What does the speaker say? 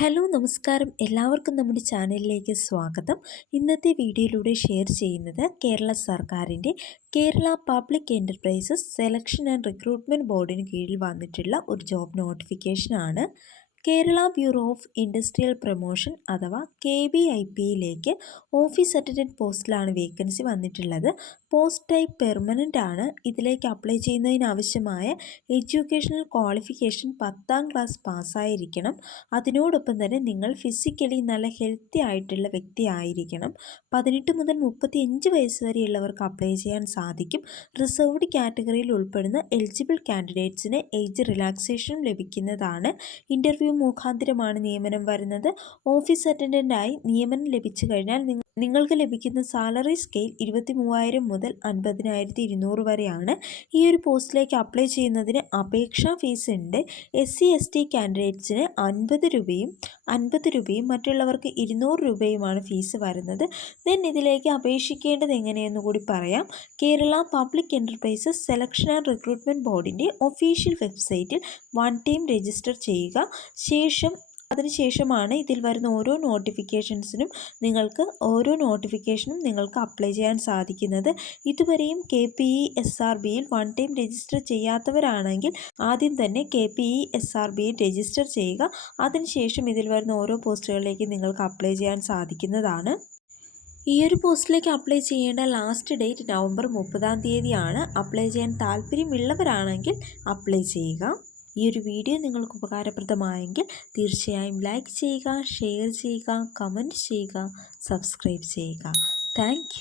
Hello നമസ്കാരം. എല്ലാവർക്കും നമ്മുടെ ചാനലിലേക്ക് സ്വാഗതം. ഇന്നത്തെ വീഡിയോയിലൂടെ ഷെയർ ചെയ്യുന്നത് കേരള സർക്കാരിന്റെ Kerala public enterprises selection and recruitment ബോർഡിന് കീഴിൽ വന്നിട്ടുള്ള ഒരു job നോട്ടിഫിക്കേഷനാണ്. Kerala bureau of industrial promotion അഥവാ കെ ബി ഐ പിയിലേക്ക് ഓഫീസ് അറ്റൻഡന്റ് പോസ്റ്റിലാണ് വേക്കൻസി വന്നിട്ടുള്ളത്. പോസ്റ്റ് ടൈപ്പ് പെർമനന്റ് ആണ് ഇതിലേക്ക് അപ്ലൈ ചെയ്യുന്നതിനാവശ്യമായ എഡ്യൂക്കേഷണൽ ക്വാളിഫിക്കേഷൻ പത്താം ക്ലാസ് പാസ്സായിരിക്കണം. അതിനോടൊപ്പം തന്നെ നിങ്ങൾ ഫിസിക്കലി നല്ല ഹെൽത്തി ആയിട്ടുള്ള വ്യക്തി ആയിരിക്കണം. പതിനെട്ട് മുതൽ മുപ്പത്തി അഞ്ച് വയസ്സ് വരെയുള്ളവർക്ക് അപ്ലൈ ചെയ്യാൻ സാധിക്കും. റിസർവ്ഡ് കാറ്റഗറിയിൽ ഉൾപ്പെടുന്ന എലിജിബിൾ കാൻഡിഡേറ്റ്സിന് ഏജ് റിലാക്സേഷനും ലഭിക്കുന്നതാണ്. ഇന്റർവ്യൂ മുഖാന്തരമാണ് നിയമനം വരുന്നത്. ഓഫീസ് അറ്റൻഡന്റായി നിയമനം ലഭിച്ചു കഴിഞ്ഞാൽ നിങ്ങൾക്ക് ലഭിക്കുന്ന സാലറി സ്കെയിൽ ഇരുപത്തി മൂവായിരം മുതൽ അൻപതിനായിരത്തി ഇരുന്നൂറ് വരെയാണ്. ഈ ഒരു പോസ്റ്റിലേക്ക് അപ്ലൈ ചെയ്യുന്നതിന് അപേക്ഷാ ഫീസ് ഉണ്ട്. എസ് സി എസ് ടി കാൻഡിഡേറ്റ്സിന് അൻപത് രൂപയും അൻപത് രൂപയും മറ്റുള്ളവർക്ക് ഇരുന്നൂറ് രൂപയുമാണ് ഫീസ് വരുന്നത്. ദെൻ ഇതിലേക്ക് അപേക്ഷിക്കേണ്ടത് എങ്ങനെയെന്ന് കൂടി പറയാം. Kerala public enterprises selection and recruitment ബോർഡിന്റെ ഒഫീഷ്യൽ വെബ്സൈറ്റിൽ വൺ ടൈം രജിസ്റ്റർ ചെയ്യുക. ശേഷം അതിനുശേഷമാണ് ഇതിൽ വരുന്ന ഓരോ നോട്ടിഫിക്കേഷൻസിനും നിങ്ങൾക്ക് ഓരോ നോട്ടിഫിക്കേഷനും നിങ്ങൾക്ക് അപ്ലൈ ചെയ്യാൻ സാധിക്കുന്നത്. ഇതുവരെയും K P E S R ബിയിൽ വൺ ടൈം രജിസ്റ്റർ ചെയ്യാത്തവരാണെങ്കിൽ ആദ്യം തന്നെ K P E S R ബിയിൽ രജിസ്റ്റർ ചെയ്യുക. അതിനുശേഷം ഇതിൽ വരുന്ന ഓരോ പോസ്റ്റുകളിലേക്ക് നിങ്ങൾക്ക് അപ്ലൈ ചെയ്യാൻ സാധിക്കുന്നതാണ്. ഈ ഒരു പോസ്റ്റിലേക്ക് അപ്ലൈ ചെയ്യേണ്ട ലാസ്റ്റ് ഡേറ്റ് നവംബർ മുപ്പതാം തീയതിയാണ്. അപ്ലൈ ചെയ്യാൻ താല്പര്യമുള്ളവരാണെങ്കിൽ അപ്ലൈ ചെയ്യുക. ഈ ഒരു വീഡിയോ നിങ്ങൾക്ക് ഉപകാരപ്രദമായെങ്കിൽ തീർച്ചയായും ലൈക്ക് ചെയ്യുക ഷെയർ ചെയ്യുക കമന്റ് ചെയ്യുക സബ്സ്ക്രൈബ് ചെയ്യുക. താങ്ക്